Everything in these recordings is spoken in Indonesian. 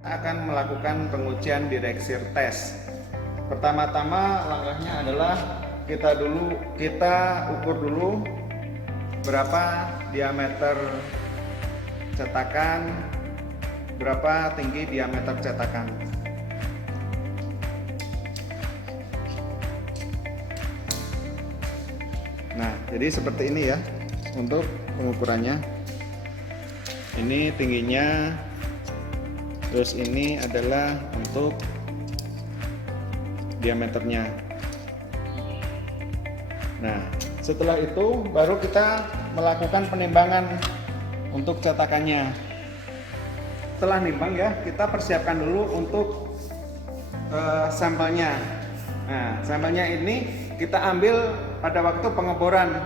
Akan melakukan pengujian Direxir test. Pertama-tama langkahnya adalah kita ukur dulu berapa diameter cetakan, berapa tinggi diameter cetakan. Nah, jadi seperti ini ya untuk pengukurannya. Ini tingginya, terus ini adalah untuk diameternya. Nah, setelah itu baru kita melakukan penimbangan untuk cetakannya. Setelah nimbang ya, kita persiapkan dulu untuk sampelnya. Nah, sampelnya ini kita ambil pada waktu pengeboran.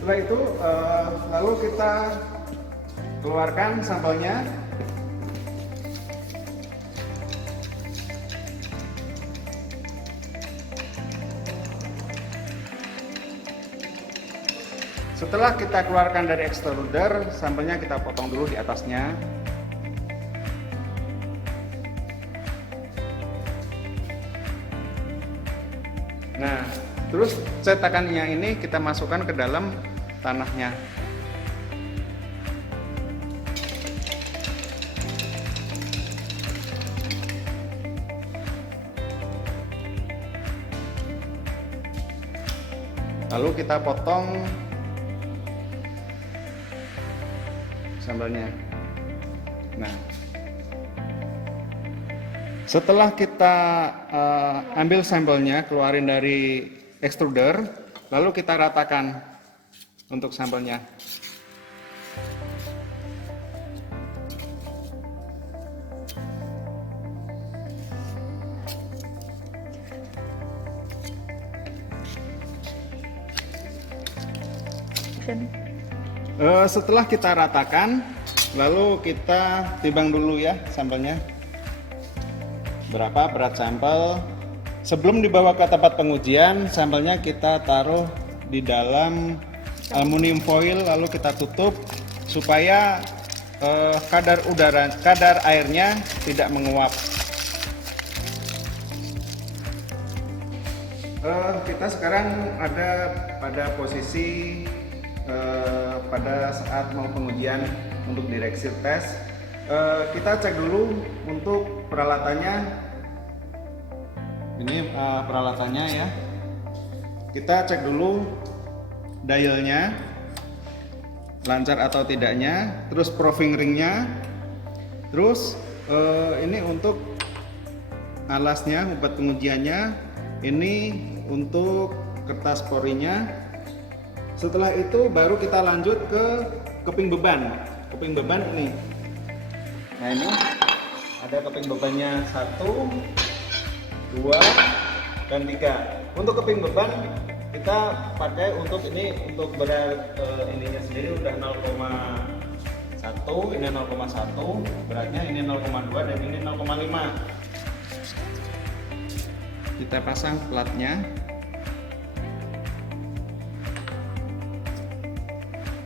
Setelah itu lalu kita keluarkan sampelnya. Setelah kita keluarkan dari extruder, sampelnya kita potong dulu di atasnya. Nah, terus cetakannya ini kita masukkan ke dalam tanahnya. Lalu kita potong sambelnya. Nah, setelah kita ambil sampelnya, keluarin dari extruder, lalu kita ratakan untuk sampelnya. Setelah kita ratakan, lalu kita timbang dulu ya sampelnya. Berapa berat sampel? Sebelum dibawa ke tempat pengujian, sampelnya kita taruh di dalam aluminium foil, lalu kita tutup supaya kadar airnya tidak menguap. Kita sekarang ada pada posisi pada saat mau pengujian untuk Direxir test. Kita cek dulu untuk peralatannya. Ini peralatannya ya. Kita cek dulu dialnya lancar atau tidaknya, terus proving ringnya, terus ini untuk alasnya buat pengujiannya, ini untuk kertas porinya. Setelah itu baru kita lanjut ke keping beban. Keping beban ini. Nah, ini ada keping bebannya 1, 2, dan 3. Untuk keping beban kita pakai untuk ini, untuk berat ininya sendiri udah 0,1, ini 0,1, beratnya ini 0,2 dan ini 0,5. Kita pasang platnya.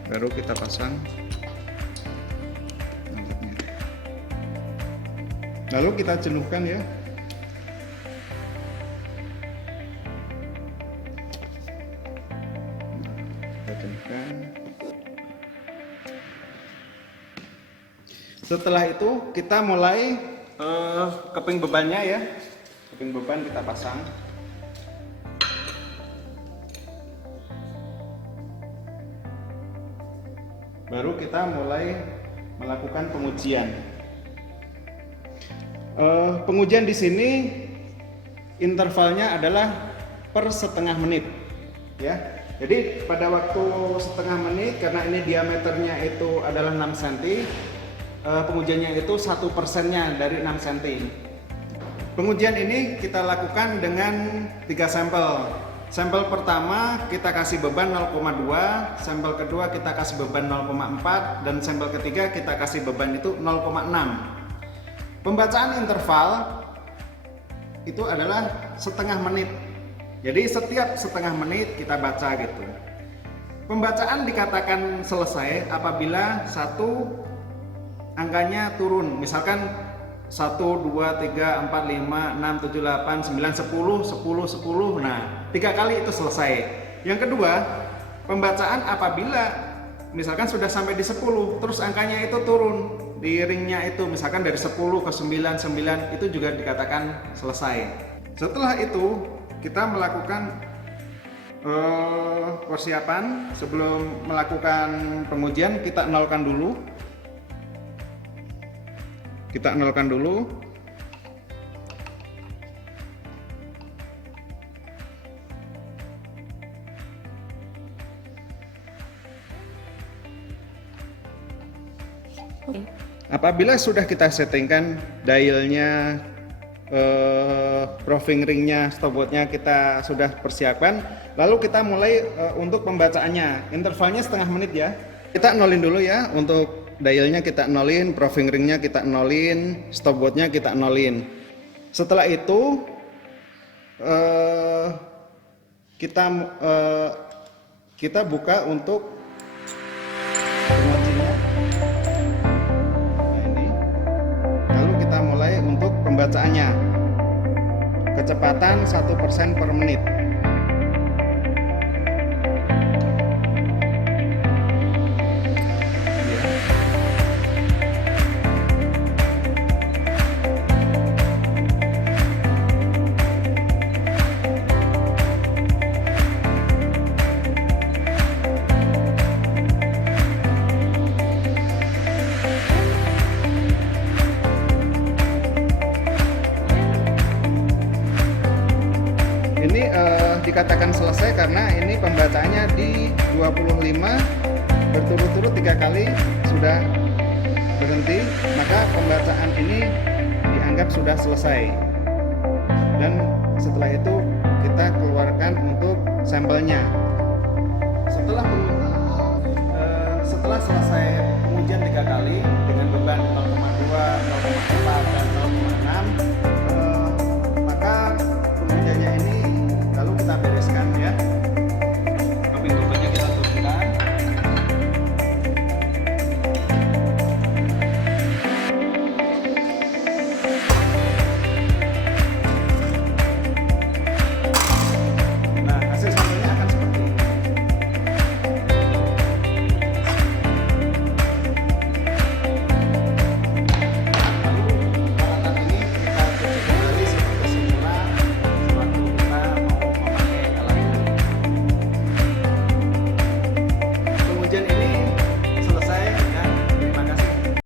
Baru kita pasang angkatnya. Lalu kita jenuhkan ya. Kita jenuhkan. Setelah itu kita mulai keping bebannya ya. Keping beban kita pasang. Baru kita mulai melakukan pengujian. Pengujian di sini intervalnya adalah per setengah menit, ya. Jadi pada waktu setengah menit, karena ini diameternya itu adalah 6 cm, pengujiannya itu 1%-nya dari 6 cm. Pengujian ini kita lakukan dengan 3 sampel. Sampel pertama kita kasih beban 0,2, sampel kedua kita kasih beban 0,4, dan sampel ketiga kita kasih beban itu 0,6. Pembacaan interval itu adalah setengah menit. Jadi setiap setengah menit kita baca gitu. Pembacaan dikatakan selesai apabila satu angkanya turun, misalkan 1, 2, 3, 4, 5, 6, 7, 8, 9, 10, 10, 10. Nah, 3 kali itu selesai. Yang kedua, pembacaan apabila misalkan sudah sampai di 10, terus angkanya itu turun di ringnya itu, misalkan dari 10 ke 9, 9, itu juga dikatakan selesai. Setelah itu, kita melakukan persiapan. Sebelum melakukan pengujian, kita nolkan dulu. Apabila sudah kita settingkan dialnya, proving ringnya, stopwatchnya kita sudah persiapkan, lalu kita mulai untuk pembacaannya. Intervalnya setengah menit ya. Kita nolin dulu ya, untuk dialnya kita nolin, proving ringnya kita nolin, stopwatchnya kita nolin. Setelah itu kita buka untuk pengujinya. Lalu kita mulai untuk pembacaannya. Kecepatan 1% per menit. Ini dikatakan selesai karena ini pembacaannya di 25 berturut-turut 3 kali sudah berhenti, maka pembacaan ini dianggap sudah selesai. Dan setelah itu kita keluarkan untuk sampelnya. Setelah selesai pengujian 3 kali dengan beban 0,2, 0,4 dan 0,5,